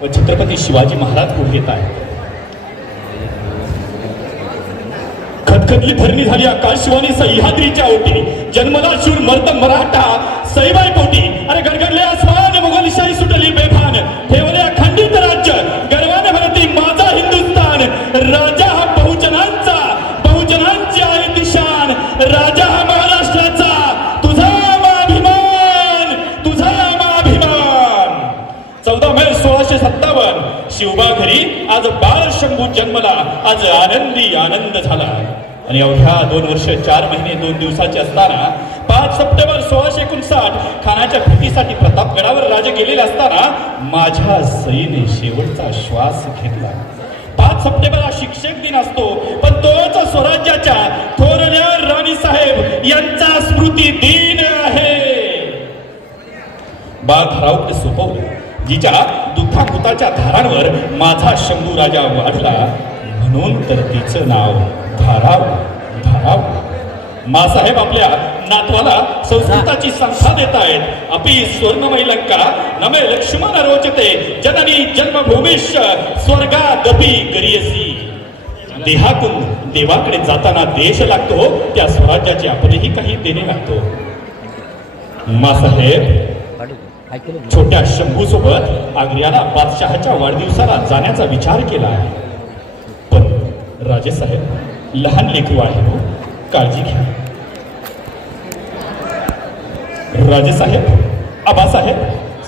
व छत्रपती शिवाजी महाराज पुढे येत आहेत? खतखतली धरणी झाली आकाशवाणी सह्याद्रीच्या ओटी जन्मला शूर मर्द मराठा सैबाई पोटी. अरे गडगडले आसमान. मला आज आनंदी आनंद झाला. आणि अवघ्या दोन वर्ष चार महिने दोन दिवसाचे असताना पाच सप्टेंबर सोळाशे एकोणसाठ खानाच्या भेटीसाठी प्रतापगडावर राजे गेलेले असताना माझ्या सईने शेवटचा श्वास घेतला. पाच सप्टेंबर हा शिक्षक दिन असतो पण तोच स्वराज्याच्या थोरल्या राणी साहेब यांचा स्मृती दिन आहे. बाळ धारावकडे सोपवलं जिच्या दुधाकुताच्या धारांवर माझा शंभू राजा वाढला. म्हणून तर तिचं नाव धाराव धाराव. मासाहेब आपल्या नातवाला संस्कृताची संस्था देत आहेत अपि स्वर्णमय लंका नमे लक्ष्मण रोचते. जननी जन्मभूमीश स्वर्गा दपी करियसी देहातून देवाकडे जाताना देश लागतो त्या स्वराज्याचे आपणही काही देणे लागतो मासाहेब छोट्या शंभू सोबत आग्र्याला बादशहाच्या वाढदिवसाला जाण्याचा विचार केला आहे. पण राजेसाहेब लहान लेकरू आहे हो, काळजी घ्या. राजेसाहेब आबासाहेब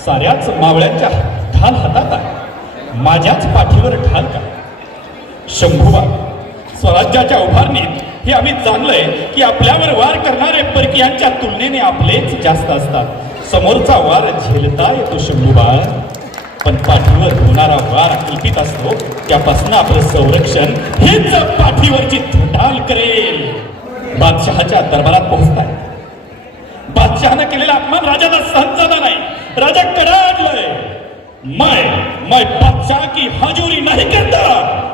साऱ्याच मावळ्यांच्या ढाल हातात आहे. माझ्याच पाठीवर ढाल का? शंभूबा स्वराज्याच्या उभारणीत हे आम्ही जाणलंय की आपल्यावर वार करणारे परकीयांच्या तुलनेने आपलेच जास्त असतात. समोरचा वार झेलता येतो शंभूबा पण पाठीवर होणारा वार कल्पित असतो त्यापासून आपलं संरक्षण हेच पाठीवरची ढाल करेल. बादशहाच्या दरबारात पोहोचताय. बादशहानं केलेला अपमान राजाला सहन झाला नाही. राजा कडाडलाय. मैं मैं बादशाह की हजूरी नाही करता.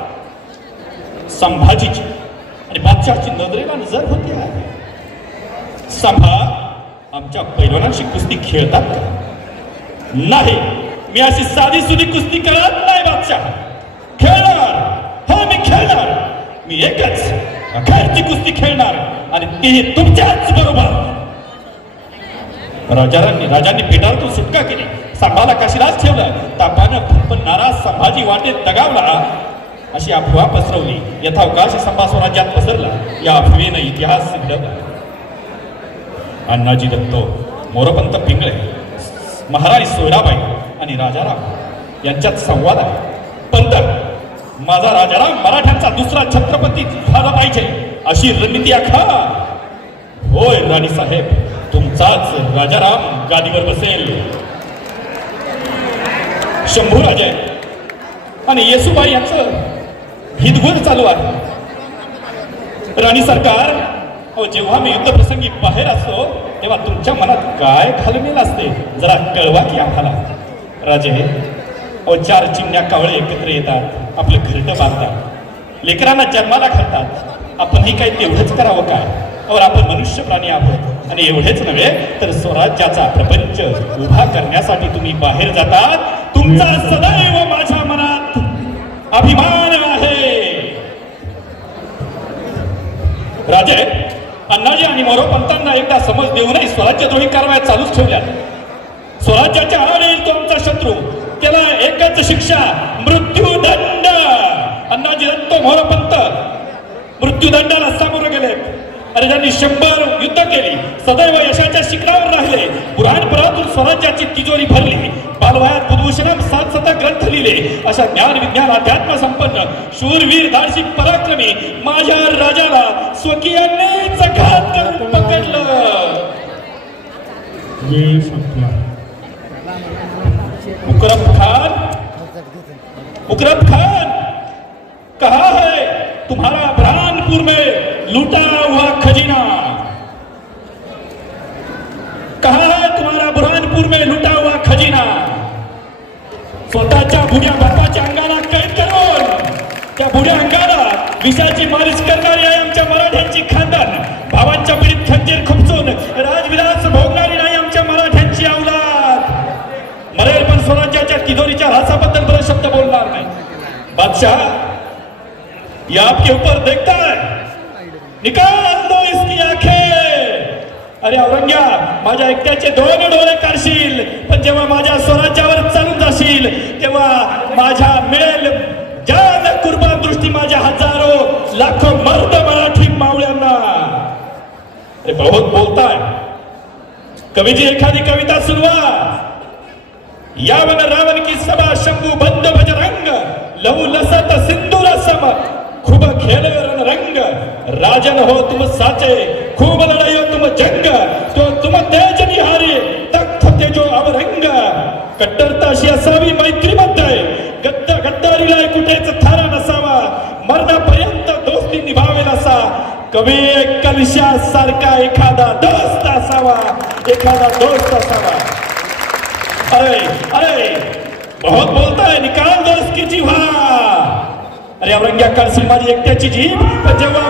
संभाजीची आणि बादशहाची नजरेला नजर होती आहे. संभा आमच्या पैलवानांशी कुस्ती खेळतात नाही. मी अशी साधी सुधी कुस्ती करत नाही बादशाह. खेळणार. हो मी खेळणार. मी एकच अखेरची कुस्ती खेळणार आणि तीही तुमच्याच बरोबर. राजारांनी राजांनी पिठातून सुटका केली. संभाला काशीलाच ठेवलं. तापानं फुंपणारा संभाजी वाटेत दगावला. अशी अफवा पसरवली. यथावकाश संभा स्वराज्यात पसरला. या अफवेनं इतिहास घडवला अण्णाजी दत्तो मोरपंत पिंगळे महाराज सोयराबाई आणि राजाराम यांच्यात संवाद आहे. पंत माझा राजाराम मराठ्यांचा दुसरा छत्रपती झाला पाहिजे अशी रणनीती आखा. होय राणी साहेब तुमचाच राजाराम गादीवर बसेल. शंभू राजे आणि येसुबाई यांचं हितगुज चालू आहे. राणी सरकार अहो जेव्हा मी युद्ध प्रसंगी बाहेर असतो तेव्हा तुमच्या मनात काय घालमेल असते? जरा कळवा की आम्हाला. राजे अहो चार चिमण्या कावळे एकत्र येतात आपलं घरटं बांधतात. लेकरांना जन्माला घालतात. आपणही काही तेवढंच करावं काय? और आपण मनुष्य प्राणी आहोत. आणि एवढेच नव्हे तर स्वराज्याचा प्रपंच उभा करण्यासाठी तुम्ही बाहेर जातात. तुमचा सदैव माझ्या मनात अभिमान आहे. राजे अण्णाजी आणि मोरोपंतांना एकदा समज देऊनही स्वराज्यद्रोही कारवाया चालूच ठेवल्या. स्वराज्याच्या आळावर येईल तो आमचा शत्रू. त्याला एकच शिक्षा मृत्यूदंड. अण्णाजी दत्त मोरोपंत मृत्यूदंडाला सामोरं गेले आणि त्यांनी शंभर युद्ध केली सदैव यशाच्या शिखरावर राहिले पुराणपुरातून स्वराज्याची तिजोरी भरली बालवयात बुधभूषणम सात सत ग्रंथ लिहिले अशा ज्ञान विज्ञान अध्यात्म संपन्न शूरवीर दार्शिक पराक्रमी माझ्या राजाला स्वकीयांनीच घात करून पकडलं. वेळ संपला. मुकरम खान मुकरम खान कहा है तुम्हारा बुरहानपुर में? लूटा हुआ खजीना कहा है तुम्हारा बुरहानपुर में लुटा हुआ खजीना? स्वतःच्या बुढ्या बापाच्या अंगाला कैद करून त्या बुढ्या अंगाला विषाची मालिश करणारी आहे आमच्या मराठ्यांची खानदान. भावांच्या पिढीत खंजीर खुपसून राजविलास भोगणारी नाही आमच्या मराठ्यांची अवलाद मरेल पण स्वराज्याच्या तिजोरीच्या हासाबद्दल बरं शब्द बोलणार नाही. बादशाह ये आपके ऊपर देखता है. निकाल. अरे औरंग्या माझ्या एकट्याचे दोन डोळे काढशील पण जेव्हा माझ्या स्वराज्यावर चालून जाशील तेव्हा माझ्या मिळेल जन कुर्बान दृष्टी माझ्या हजारो लाखो मर्द मराठी मावळ्यांना. अरे बहुत बोलताय. कवीची एखादी कविता सुनवा. यावन रावण की सभा शंभू बंद भजरंग लहू लसत सिंधूर सम खूब खेल रंग. राजन हो तुम साचे खूब लढाई तुम जंग जो तुम तेज निहारी तख्त तेजो अवरंग कट्टरता अशी असावी मैत्रीमध्ये गद्द गद्दारीला कुठेच थारा नसावा। मरणापर्यंत दोस्ती निभावेल असा कवी कलशा सारखा एखादा दोस्त असावा। एखादा दोस्त असावा। अरे अरे बहुत बोलता है निकाल दोस्त की जीवा अरे औरंग्या काढशील माझी एकट्याची जीव जेव्हा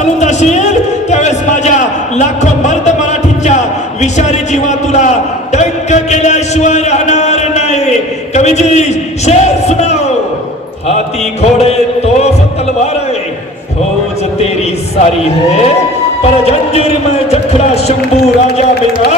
चालून जाशील त्यावेळेस माझ्या लाखो मर्द मराठीच्या विषारी जीवा तुला डंक केल्याशिवाय राहणार नाही. कवीजी शेर सुनाव. हाती घोड़े तोफ तलवार. फौज तेरी सारी है पर जंजीर में जखरा शंभू राजा मेरा